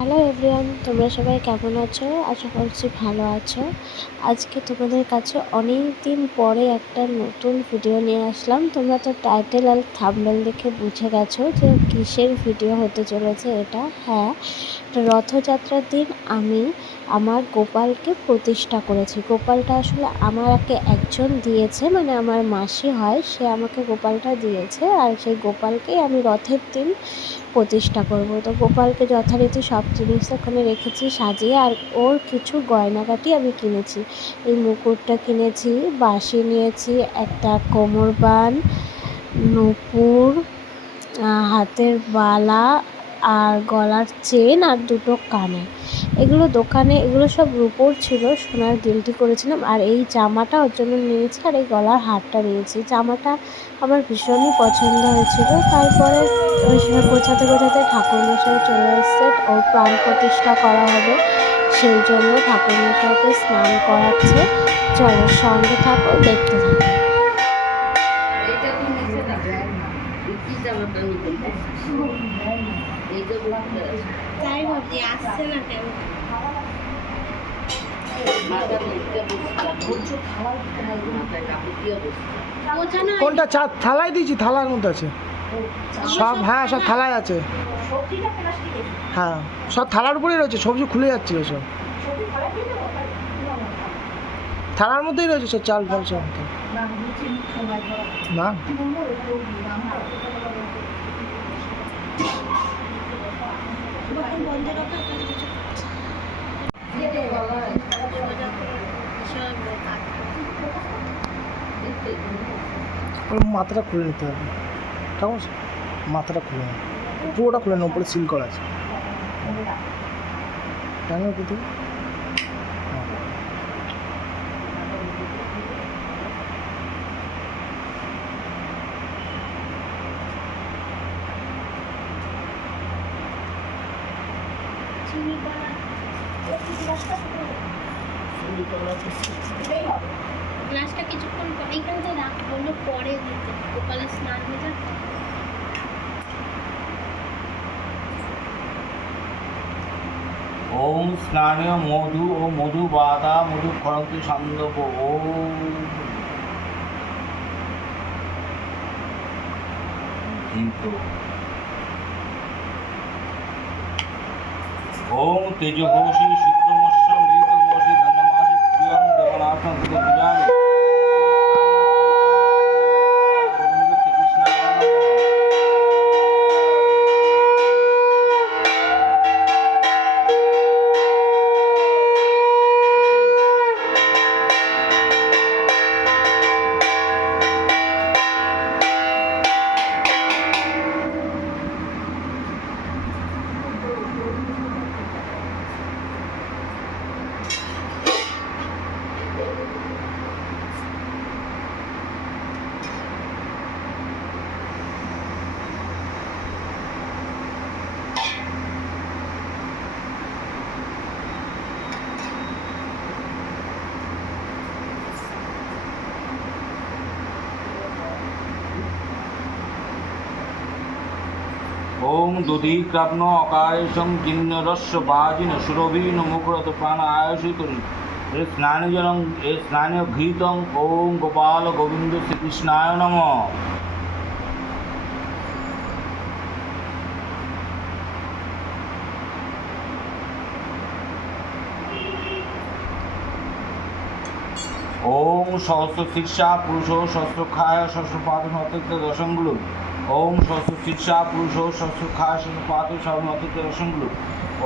Hello everyone, তোমরা সবাই কেমন আছো? আশা করছি ভালো আছো। আজকে তোমাদের কাছে অনেক দিন পরে একটা নতুন ভিডিও নিয়ে আসলাম। তোমরা তো টাইটেল আর থাম্বনেল দেখে বুঝে গেছো যে কিসের ভিডিও হতে চলেছে এটা। হ্যাঁ, রথযাত্রার দিন আমি আমার গোপালকে প্রতিষ্ঠা করেছি। গোপালটা আসলে আমাকে একজন দিয়েছে, মানে আমার মাসি হয়, সে আমাকে গোপালটা দিয়েছে। আর সেই গোপালকেই আমি রথের দিন প্রতিষ্ঠা করব। তো গোপালকে যথারীতি সব জিনিস ওখানে রেখেছি সাজিয়ে, আর ওর কিছু গয়নাগাটি আমি কিনেছি। এই মুকুটটা কিনেছি, বাঁশি নিয়েছি, একটা কোমরবান, নূপুর, হাতের বালা, আর গলার চেন, আর দুটো কানে। এগুলো সব রূপোর ছিল, সোনার গিলটি করেছিলাম। আর এই জামাটা ওর জন্য নিয়েছি, আর এই গলার হারটা নিয়েছি। জামাটা আমার ভীষণই পছন্দ হয়েছিল। তারপরে গোছাতে গোছাতে ঠাকুরমশাই চলে এসছে, ওর প্রাণ প্রতিষ্ঠা করা হবে, সেই জন্য ঠাকুরমশাইকে স্নান করাচ্ছে। চলো সঙ্গে থাকো, দেখতে থাকো। তাই ভাবছি আসছে না কেন। কোনটা চা থালায় দিয়েছি, থালার মধ্যে আছে সব। হ্যাঁ, সব থালায় আছে। হ্যাঁ, সব থালার উপরেই রয়েছে, সবজি খুলে যাচ্ছিল সব। থালার মধ্যেই রয়েছে সব, চাল ফাল সব। না, ওর মাথাটা খুলে নিতে হবে। কেমন আছে? মাথাটা খুলে নেবে, পুরোটা খুলে নেবে, উপরে সিল করা আছে। কেন কিন্তু গ্লাসটা কিছুক্ষণ পরে এখানে তো রাখ, বললো পরে দিতে, গোপালের স্নান হয়ে যাক। ওম স্নানীয় মধু ও মধু বাদা মধু খরন্তি সান্দব ওম ধীত ওম তেজঘোষী শুক্রমস্য মৃতঘোষী ধনমাসি প্রিয়ং দেবনাথং পূজামি ওম দধিক্রাপ্ন অকায়সং কিন্নরস্য বাজিন সুরভীন মুকুরত প্রাণ আয়সিত স্নানজলং স্নানীয় ঘৃতং ওম গোপাল গোবিন্দ শ্রীকৃষ্ণায় নমঃ। ওম সহস্র শীর্ষা পুরুষ সহস্রখায় সহস্রপাদ নতিক্ত দশমগুলো। ওম সহস্র শীর্ষা পুরুষ সহস্রখায় সহস্রপাদ সর্বনতিক্ত দশমগুলো।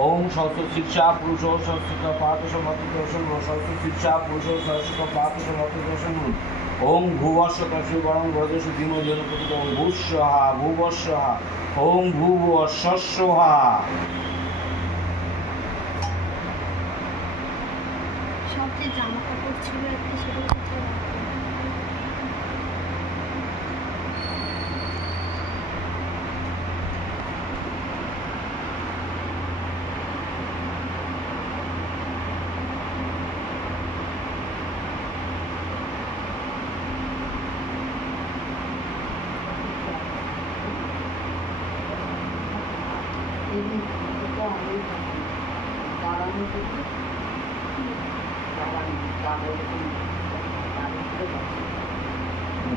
ওম সহস্র শীর্ষা পুরুষ সহস্রপাদ সর্বনতিক্ত দশমগুলো। সহস্র শীর্ষা পুরুষ সহস্রপাদ সর্বনতিক্ত দশমগুলো। ওম ভূবস্য তস্য বরং ব্রজস ধীম জনপতিত ওম ভূস্বহা ভূবস্বহা ওম ভূবস্বস্বহা। সব যে জামা কাপড় ছিল একটা, সেটা কোথায় রাখবো?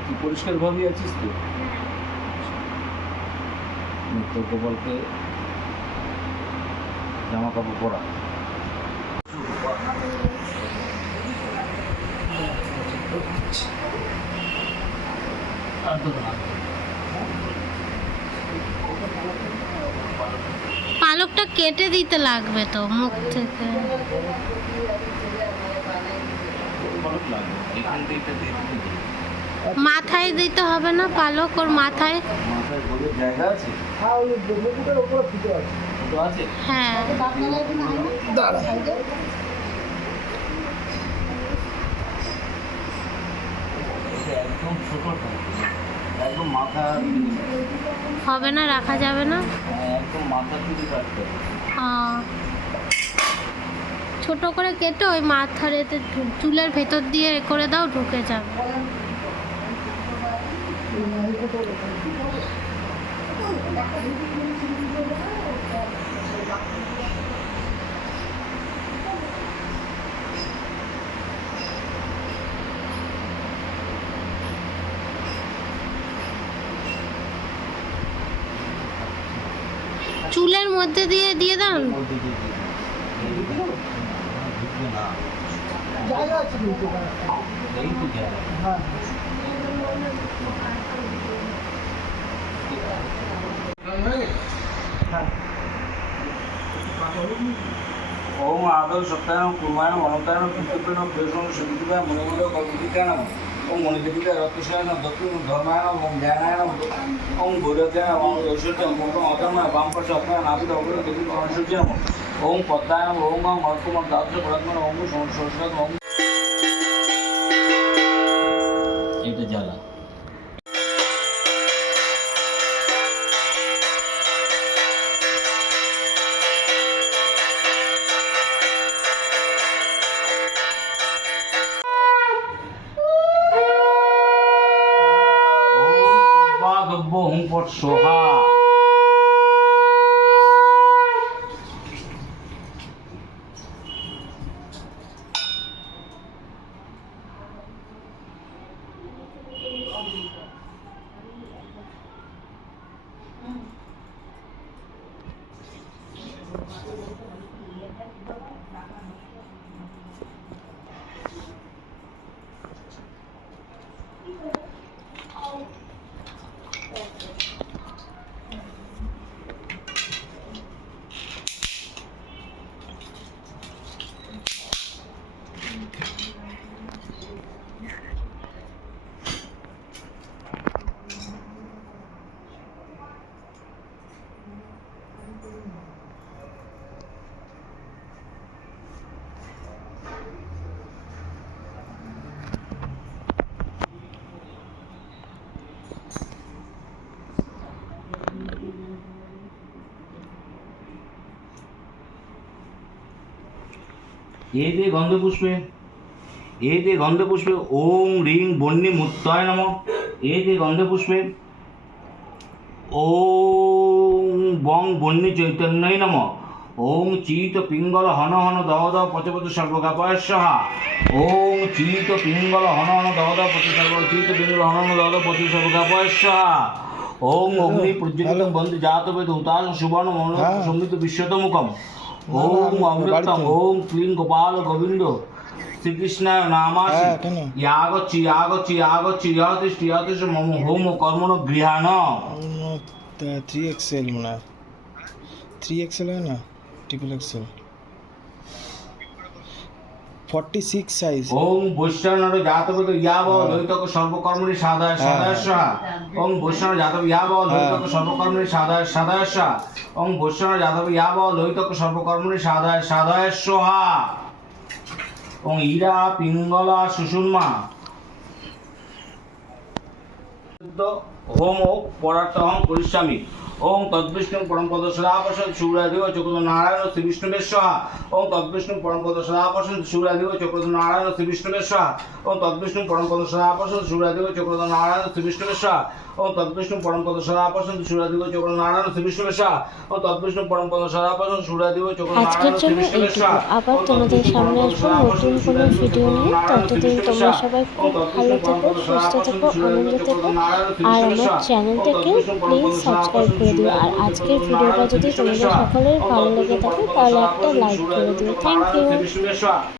তুই পরিষ্কার ভাবেই আছিস তো? তোর কপালকে জামা কাপড় পরা। পালকটা কেটে দিতে লাগবে তো মুখ থেকে। মাথায় দিতে হবে না পালক? ওর মাথায় মাথায় গোলের জায়গা আছে? হ্যাঁ, ওই মুকুটের ওপরে ফুটো আছে। তো আছে? হ্যাঁ। দাঁড়া। এটা একদম ছোটটা, একদম মাথা হবে না, রাখা যাবে না। একদম মাথা চুরি কাটতে হবে। ছোট করে কেটে ওই মাথার এতে চুলের ভেতর দিয়ে এ করে দাও, ঢুকে যাবে। চুলের মধ্যে দিয়ে দিয়ে দাও। মধ্যে দিয়ে দিয়ে দিই। ঢুকবে না। জায়গা আছে কিন্তু ওখানে। এই তো জায়গা। হ্যাঁ। হ্যাঁ। ওম আদৌ সত্যায়ন কুর্মায়ণ অনতায়ন কৃতজ্ঞ বেশন সুবিধায় মনে মনে কল্পিকায়ন ওম মনিদেবিকা রত্নশায়ন দক্ষিণ ধর্মায়ণ ওম জ্ঞানায়ন ওম গৌরজ্ঞান ওম ঐশ্বর্য মোট অধর্মায় বাম পাশে অজ্ঞান আবিদ অগ্র দেবী ঐশ্বর্যম ওম পদ্মায়ন ওম অর্কম দাত্র পরাত্মন ওম সংস্কৃত ওম। এটা জ্বালা। হুম পট সোহা। এতে গন্ধপুষ্পে ওং রিং বন্যি মুত্তায় নমঃ। এতে গন্ধপুষ্পে ওং বং বন্যি চৈতন্যই নমঃ। ওং চিত পিঙ্গল হন হন দহ দহ পচ পচ সর্বগাপায় স্বাহা। ওং চিত পিঙ্গল হন হন দহ দহ পচ চিত পিঙ্গল হন হন দহ দহ পচ সর্বগাপায় স্বাহা। ওং অগ্নি প্রজ্বলিতং বন্দি জাত বেদ হুতাশ সুবর্ণ মৌন সম্মিত বিশ্বতমুখম। ওম অমৃতম ওম ক্লিং গোপাল গোবিন্দ শ্রীকৃষ্ণায় নামাসি ইয়াগচ্ছি ইয়াগচ্ছি ইয়াগচ্ছি ইয়াতিষ্ঠ ইয়াতিষ্ঠ মম হোম কর্মণ গৃহাণ। 3XL মনে হয়, 3XL হয় না, XXL 46 সাইজ। ওম বৈষ্ণব জাতবেদ ইয়াব ললিতক সর্বকর্মণি সাদায় সাদায় স্বাহা। ওম বৈষ্ণব জাতব ইয়াব ললিতক সর্বকর্মণি সাদায় সাদায় স্বাহা। ওম বৈষ্ণব জাতব ইয়াব ললিতক সর্বকর্মণি সাদায় সাদায় স্বাহা। ওম ইরা পিঙ্গলা সুষুম্মা হোম পরার্থহং করিষ্যামি। ওং তদ্বিষ্ণু পরমপদ সদাপসন সূর্যাদেব চক্র নারায়ণ শ্রী বিষ্ণুবে স্বাহা। ওং তদ্বিষ্ণু পরমপদ সদাপসন সূর্যাদেব চক্র নারায়ণ শ্রী বিষ্ণুবে স্বাহা। ওং তদ্বিষ্ণু পরমপদ সদাপসন সূর্যাদেব চক্র নারায়ণ শ্রী বিষ্ণুবে স্বাহা। ও তৎবিষ্ণু পরমপদ সদাপসন্ত সূর্যাদিব চক্র নারায়ণ শ্রী বিষ্ণুবেশা ও তৎবিষ্ণু পরমপদ সদাপসন্ত সূর্যাদিব চক্র আজকের নারায়ণ শ্রী জন্য বিষ্ণুবেশা এইটুকু। আবার তোমাদের সামনে আসবো নতুন কোনো ভিডিও নিয়ে। ততদিন তোমরা সবাই খুব ভালো থেকো, সুস্থ থেকো, আনন্দ থেকো। আর আমার চ্যানেলটাকে প্লিজ সাবস্ক্রাইব করে দিও। আর আজকের ভিডিওটা যদি তোমাদের সকলের ভালো লেগে থাকে তাহলে একটা লাইক করে দিও। Thank you.